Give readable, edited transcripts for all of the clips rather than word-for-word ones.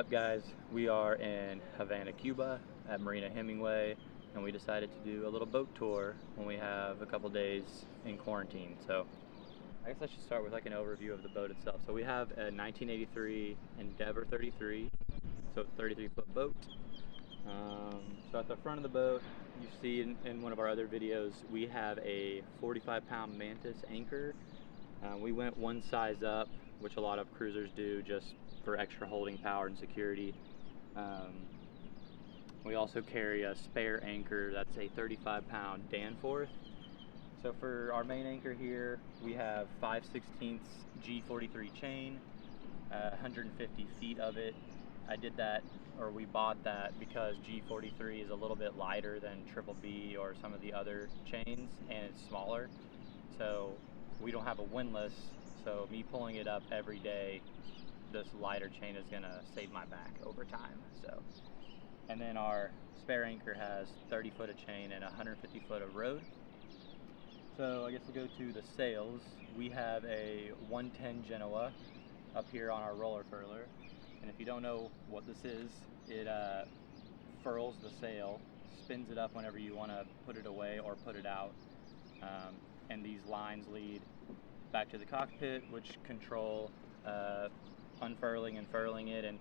up, guys? We are in Havana, Cuba at Marina Hemingway, and we decided to do a little boat tour when we have a couple days in quarantine. So I guess I should start with like an overview of the boat itself. So we have a 1983 Endeavour 33, so it's a 33-foot boat. So at the front of the boat, you see in one of our other videos, we have a 45-pound Mantis anchor. We went one size up, which a lot of cruisers do just for extra holding power and security. We also carry a spare anchor that's a 35-pound Danforth. So for our main anchor here, we have 5/16 G43 chain, 150 feet of it. I did that, or we bought that because G43 is a little bit lighter than Triple B or some of the other chains, and it's smaller. So we don't have a windlass, so me pulling it up every day, this lighter chain is gonna save my back over time. So, and then our spare anchor has 30 foot of chain and 150 foot of road. So I guess we'll go to the sails. We have a 110 Genoa up here on our roller furler. And if you don't know what this is, it furls the sail, spins it up whenever you want to put it away or put it out. And these lines lead back to the cockpit, which control unfurling and furling it and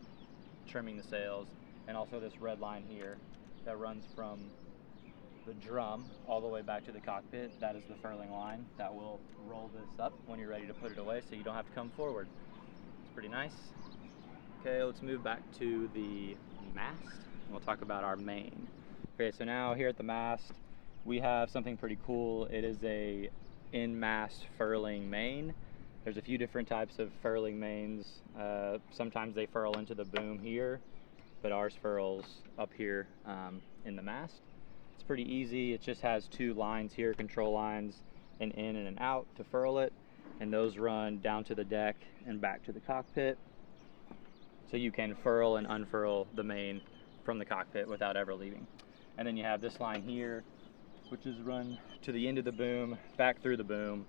trimming the sails. And also this red line here that runs from the drum all the way back to the cockpit. That is the furling line that will roll this up when you're ready to put it away, so you don't have to come forward. It's pretty nice. Okay, let's move back to the mast and we'll talk about our main. Okay, so now here at the mast we have something pretty cool. It is a in-mast furling main. There's a few different types of furling mains. Sometimes they furl into the boom here, but ours furls up here in the mast. It's pretty easy. It just has two lines here, control lines, an in and an out to furl it, and those run down to the deck and back to the cockpit. So you can furl and unfurl the main from the cockpit without ever leaving. And then you have this line here, which is run to the end of the boom, back through the boom,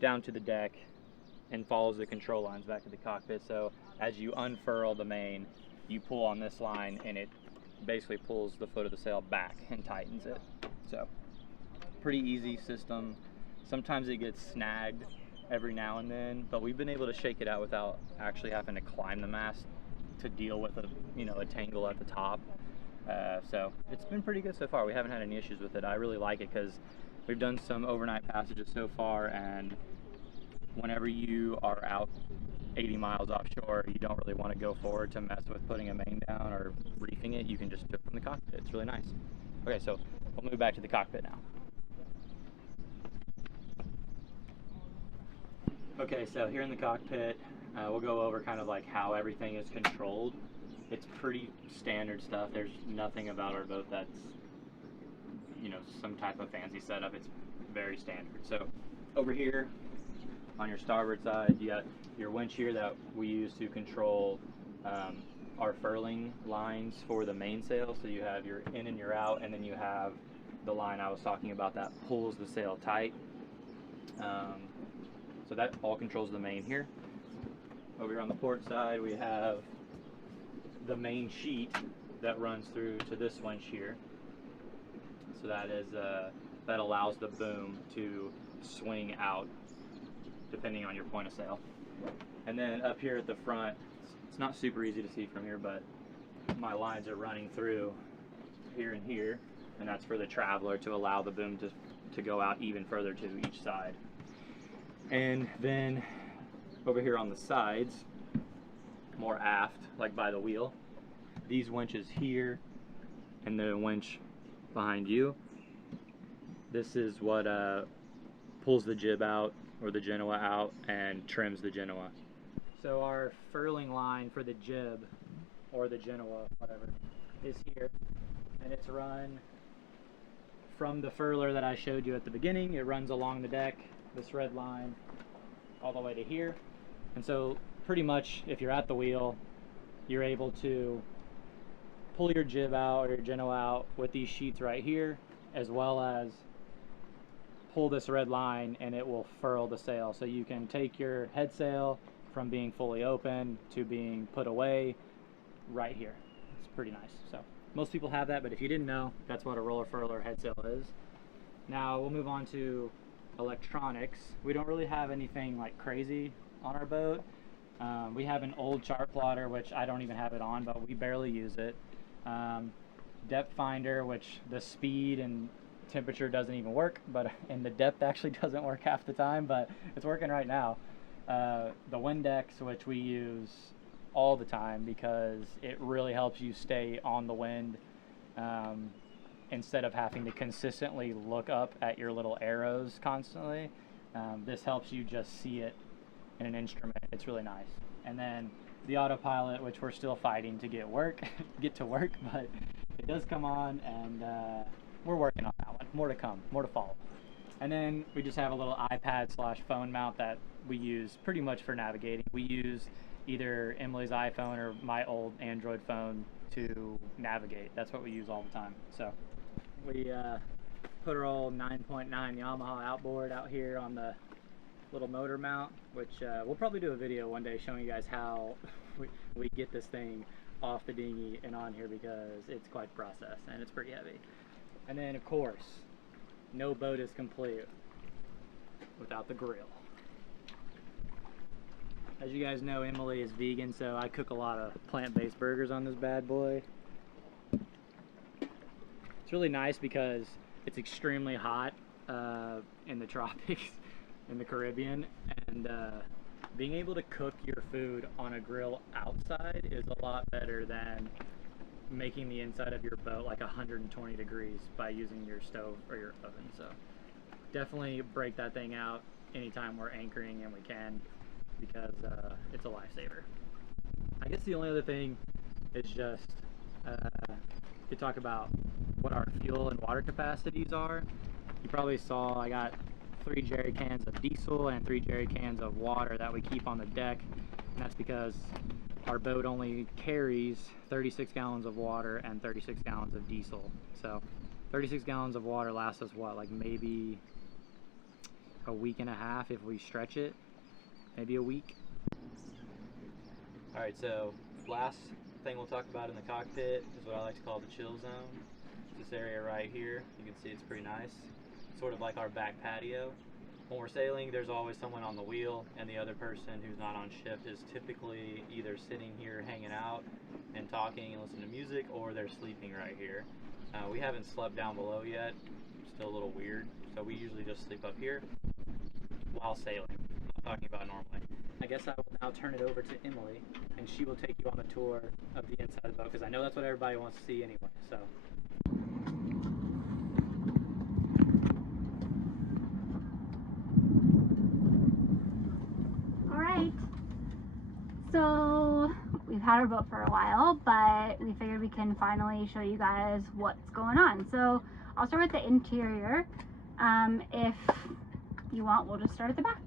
down to the deck, and follows the control lines back to the cockpit. So as you unfurl the main, you pull on this line and it basically pulls the foot of the sail back and tightens it. So pretty easy system. Sometimes it gets snagged every now and then, but we've been able to shake it out without actually having to climb the mast to deal with a tangle at the top. So it's been pretty good so far. We haven't had any issues with it. I really like it because we've done some overnight passages so far, and whenever you are out 80 miles offshore, you don't really want to go forward to mess with putting a main down or reefing it. You can just do it from the cockpit. It's really nice. Okay, so we'll move back to the cockpit now. Okay, so here in the cockpit, we'll go over kind of like how everything is controlled. It's pretty standard stuff. There's nothing about our boat that's, some type of fancy setup. It's very standard. So over here on your starboard side, you got your winch here that we use to control our furling lines for the mainsail. So you have your in and your out, and then you have the line I was talking about that pulls the sail tight. So that all controls the main here. Over here on the port side, we have the main sheet that runs through to this winch here. So that is that allows the boom to swing out depending on your point of sail. And then up here at the front, it's not super easy to see from here, but my lines are running through here and here, and that's for the traveler to allow the boom to go out even further to each side. And then over here on the sides, more aft, like by the wheel, these winches here and the winch behind you, this is what pulls the jib out or the Genoa out and trims the Genoa. So our furling line for the jib or the Genoa, whatever, is here, and it's run from the furler that I showed you at the beginning. It runs along the deck, this red line, all the way to here. And so pretty much if you're at the wheel, you're able to pull your jib out or your Genoa out with these sheets right here, as well as pull this red line and it will furl the sail. So you can take your head sail from being fully open to being put away right here. It's pretty nice. So most people have that, but if you didn't know, that's what a roller furler head sail is. Now we'll move on to electronics. We don't really have anything like crazy on our boat. We have an old chart plotter, which I don't even have it on, but we barely use it. Depth finder, which the speed and temperature doesn't even work, and the depth actually doesn't work half the time, but it's working right now. The Windex, which we use all the time because it really helps you stay on the wind, instead of having to consistently look up at your little arrows constantly. This helps you just see it in an instrument. It's really nice. And then the autopilot, which we're still fighting to get to work, but it does come on, and we're working on that one. More to come, more to follow. And then we just have a little iPad/phone mount that we use pretty much for navigating. We use either Emily's iPhone or my old Android phone to navigate. That's what we use all the time. So we put our old 9.9 Yamaha outboard out here on the little motor mount, which we'll probably do a video one day showing you guys how we get this thing off the dinghy and on here, because it's quite a process and it's pretty heavy. And then of course, no boat is complete without the grill. As you guys know, Emily is vegan, so I cook a lot of plant-based burgers on this bad boy. It's really nice because it's extremely hot in the tropics, in the Caribbean, and being able to cook your food on a grill outside is a lot better than making the inside of your boat like 120 degrees by using your stove or your oven. So definitely break that thing out anytime we're anchoring and we can, because it's a lifesaver. I guess the only other thing is just to talk about what our fuel and water capacities are. You probably saw I got 3 jerry cans of diesel and 3 jerry cans of water that we keep on the deck, and that's because our boat only carries 36 gallons of water and 36 gallons of diesel. So 36 gallons of water lasts us what, like maybe a week and a half if we stretch it, maybe a week. Alright, so last thing we'll talk about in the cockpit is what I like to call the chill zone. It's this area right here. You can see it's pretty nice. Sort of like our back patio. When we're sailing, there's always someone on the wheel, and the other person who's not on shift is typically either sitting here hanging out and talking and listening to music, or they're sleeping right here. We haven't slept down below yet. Still a little weird, so we usually just sleep up here while sailing. I'm not talking about normally. I guess I will now turn it over to Emily, and she will take you on a tour of the inside of the boat, because I know that's what everybody wants to see anyway. So. So we've had our boat for a while, but we figured we can finally show you guys what's going on. So I'll start with the interior. If you want, we'll just start at the back.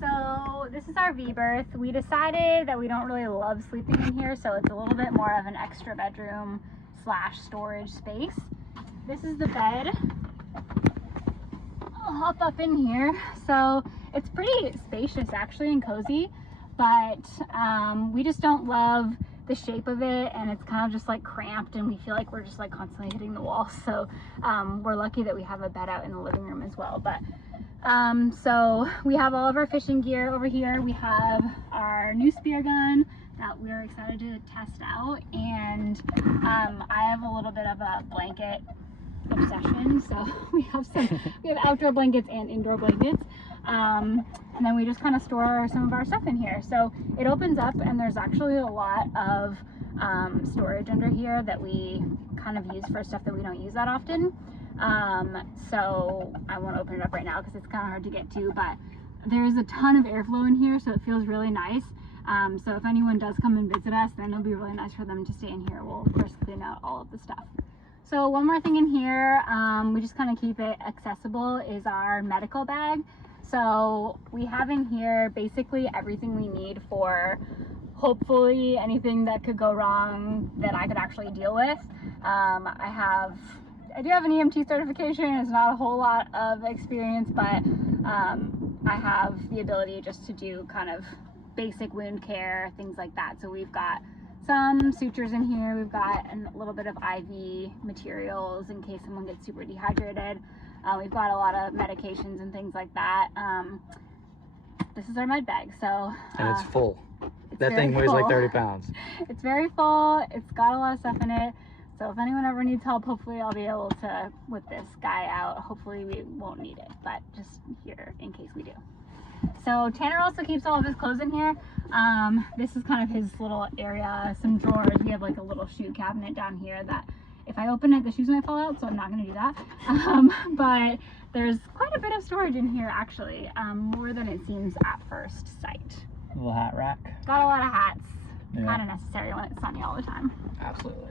So this is our v-berth. We decided that we don't really love sleeping in here, so it's a little bit more of an extra bedroom / storage space. This is the bed. I'll hop up in here. So it's pretty spacious actually and cozy, but we just don't love the shape of it, and it's kind of just like cramped, and we feel like we're just like constantly hitting the wall. So we're lucky that we have a bed out in the living room as well. But so we have all of our fishing gear over here. We have our new spear gun that we're excited to test out, and I have a little bit of a blanket obsession, so we have outdoor blankets and indoor blankets, and then we just kind of store some of our stuff in here. So it opens up, and there's actually a lot of storage under here that we kind of use for stuff that we don't use that often. So I won't open it up right now because it's kind of hard to get to, but there's a ton of airflow in here, so it feels really nice. So if anyone does come and visit us, then it'll be really nice for them to stay in here. We'll of course clean out all of the stuff. So one more thing in here, we just kind of keep it accessible, is our medical bag. So we have in here basically everything we need for hopefully anything that could go wrong that I could actually deal with. I do have an EMT certification. It's not a whole lot of experience, but I have the ability just to do kind of basic wound care, things like that. So we've got some sutures in here. We've got a little bit of IV materials in case someone gets super dehydrated. We've got a lot of medications and things like that. This is our med bag. So and it's full. That thing weighs like 30 pounds. It's very full. It's got a lot of stuff in it. So if anyone ever needs help, hopefully I'll be able to whip this guy out. Hopefully we won't need it, but just here in case we do. So Tanner also keeps all of his clothes in here. This is kind of his little area, some drawers. We have like a little shoe cabinet down here that if I open it, the shoes might fall out, so I'm not gonna do that. But there's quite a bit of storage in here actually, more than it seems at first sight. A little hat rack. Got a lot of hats, Yeah. kind of necessary when it's sunny all the time. Absolutely.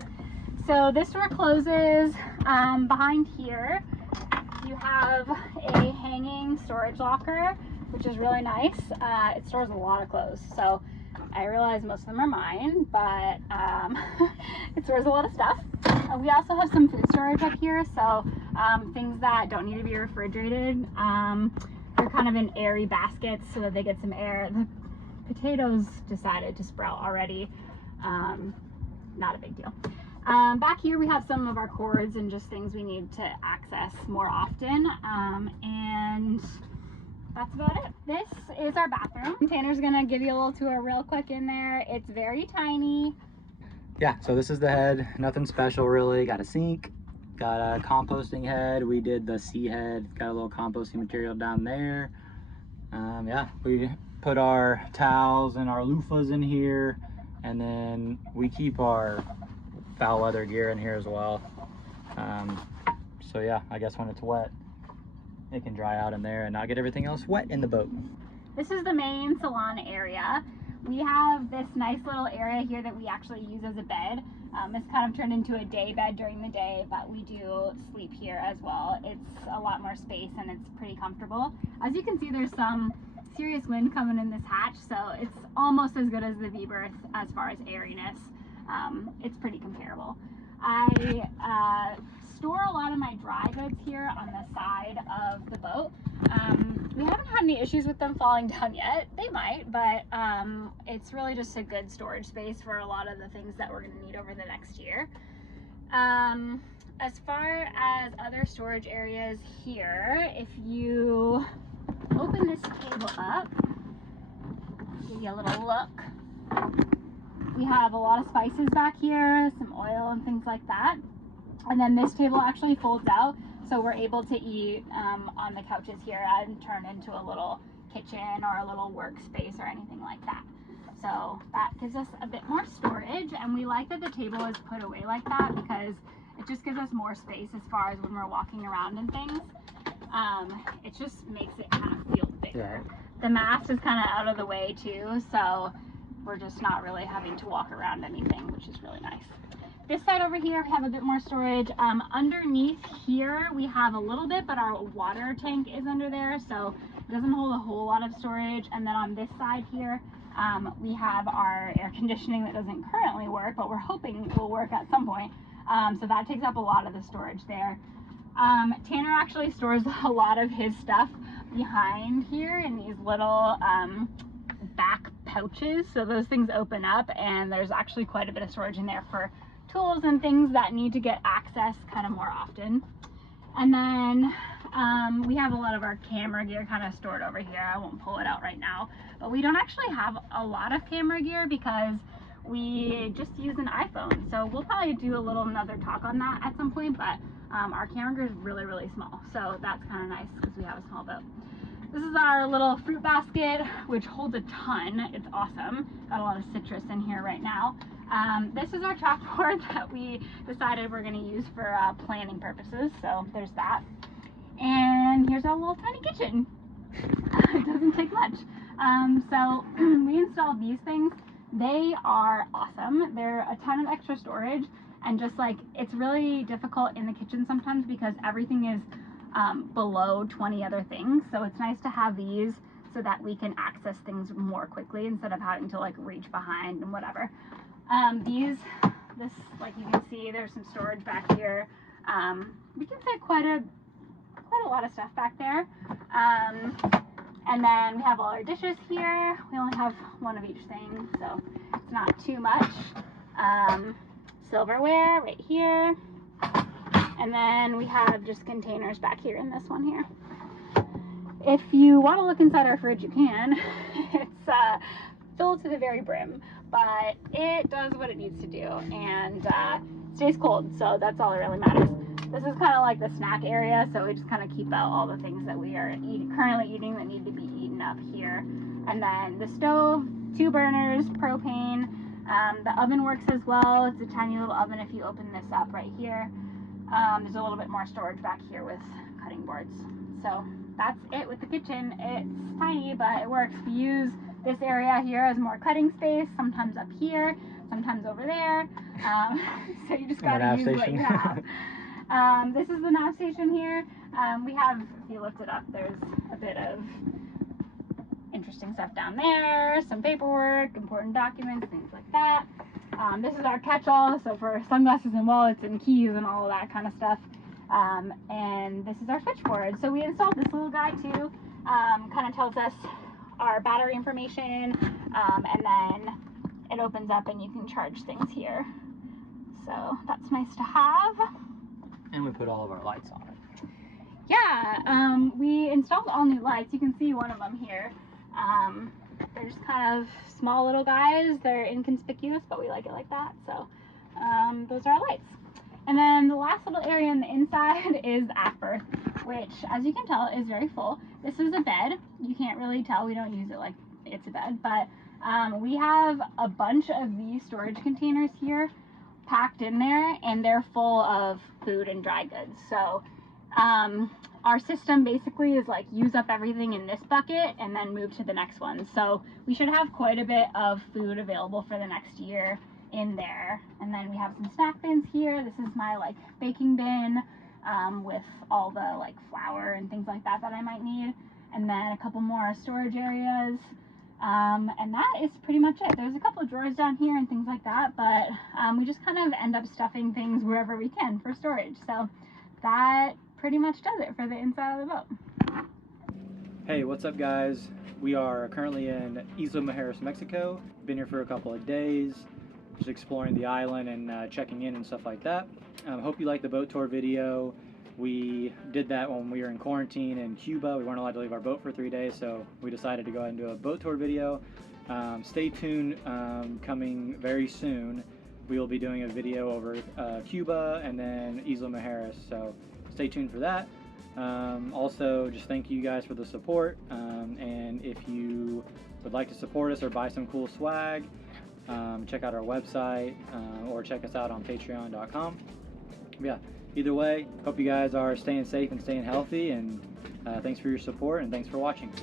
So this door closes. Behind here, you have a hanging storage locker, which is really nice. It stores a lot of clothes. So I realize most of them are mine, but it stores a lot of stuff. We also have some food storage up here. So things that don't need to be refrigerated, they're kind of in airy baskets so that they get some air. The potatoes decided to sprout already. Not a big deal. Back here we have some of our cords and just things we need to access more often, and that's about it. This is our bathroom. Tanner's gonna give you a little tour real quick in there. It's very tiny. Yeah, so this is the head. Nothing special really. Got a sink, got a composting head. We did the sea head. Got a little composting material down there. Yeah, we put our towels and our loofahs in here, and then we keep our foul weather gear in here as well. So yeah, I guess when it's wet, it can dry out in there and not get everything else wet in the boat. This is the main salon area. We have this nice little area here that we actually use as a bed. It's kind of turned into a day bed during the day, but we do sleep here as well. It's a lot more space and it's pretty comfortable. As you can see, there's some serious wind coming in this hatch, so it's almost as good as the v-berth as far as airiness. It's pretty comparable. I store a lot of my dry goods here on the side of the boat. We haven't had any issues with them falling down yet. They might, but it's really just a good storage space for a lot of the things that we're going to need over the next year. As far as other storage areas here, if you open this table up, give you a little look. We have a lot of spices back here, some oil and things like that. And then this table actually folds out, so we're able to eat on the couches here and turn into a little kitchen or a little workspace or anything like that. So that gives us a bit more storage, and we like that the table is put away like that because it just gives us more space as far as when we're walking around and things. It just makes it kind of feel bigger. Yeah. The mast is kind of out of the way too, so we're just not really having to walk around anything, which is really nice. This side over here, we have a bit more storage. Underneath here, we have a little bit, but our water tank is under there, so it doesn't hold a whole lot of storage. And then on this side here, we have our air conditioning that doesn't currently work, but we're hoping will work at some point. So that takes up a lot of the storage there. Tanner actually stores a lot of his stuff behind here in these little back pouches. So those things open up, and there's actually quite a bit of storage in there for tools and things that need to get access kind of more often. And then we have a lot of our camera gear kind of stored over here. I won't pull it out right now, but we don't actually have a lot of camera gear because we just use an iPhone. So we'll probably do a little another talk on that at some point, but our camera gear is really, really small. So that's kind of nice because we have a small boat. This is our little fruit basket, which holds a ton. It's awesome. Got a lot of citrus in here right now. This is our chalkboard that we decided we're going to use for planning purposes. So there's that. And here's our little tiny kitchen. It doesn't take much. So we installed these things. They are awesome. They're a ton of extra storage, and just like it's really difficult in the kitchen sometimes because everything is below 20 other things. So it's nice to have these so that we can access things more quickly instead of having to like reach behind and whatever. This, like you can see, there's some storage back here. We can fit quite a lot of stuff back there. And then we have all our dishes here. We only have one of each thing, so it's not too much. Silverware right here. And then we have just containers back here in this one here. If you want to look inside our fridge, you can. It's filled to the very brim, but it does what it needs to do, and stays cold, so that's all that really matters. This is kind of like the snack area, so we just kind of keep out all the things that we are currently eating that need to be eaten up here. And then the stove, 2 burners, propane. The oven works as well. It's a tiny little oven if you open this up right here. There's a little bit more storage back here with cutting boards. So that's it with the kitchen. It's tiny, but it works. We use this area here as more cutting space, sometimes up here, sometimes over there. So you just gotta use what you have. This is the nav station here. We have, if you looked it up, there's a bit of interesting stuff down there, some paperwork, important documents, things like that. This is our catch-all, so for sunglasses and wallets and keys and all of that kind of stuff. And this is our switchboard. So we installed this little guy too. Kind of tells us our battery information, and then it opens up and you can charge things here. So that's nice to have. And we put all of our lights on it. Yeah, we installed all new lights. You can see one of them here. They're just kind of small little guys. They're inconspicuous, but we like it like that. So those are our lights. And then the last little area on the inside is the aft berth, which, as you can tell, is very full. This is a bed. You can't really tell. We don't use it like it's a bed, but we have a bunch of these storage containers here packed in there, and they're full of food and dry goods. So our system basically is like use up everything in this bucket and then move to the next one. So we should have quite a bit of food available for the next year in there. And then we have some snack bins here. This is my like baking bin with all the like flour and things like that that I might need. And then a couple more storage areas. And that is pretty much it. There's a couple of drawers down here and things like that, but we just kind of end up stuffing things wherever we can for storage. So that pretty much does it for the inside of the boat. Hey, what's up guys? We are currently in Isla Mujeres, Mexico. Been here for a couple of days, just exploring the island and checking in and stuff like that. Hope you liked the boat tour video. We did that when we were in quarantine in Cuba. We weren't allowed to leave our boat for 3 days, so we decided to go ahead and do a boat tour video. Stay tuned, coming very soon. We will be doing a video over Cuba and then Isla Mujeres, so stay tuned for that. Also, just thank you guys for the support, and if you would like to support us or buy some cool swag, check out our website or check us out on patreon.com. Yeah, either way, hope you guys are staying safe and staying healthy, and thanks for your support and thanks for watching.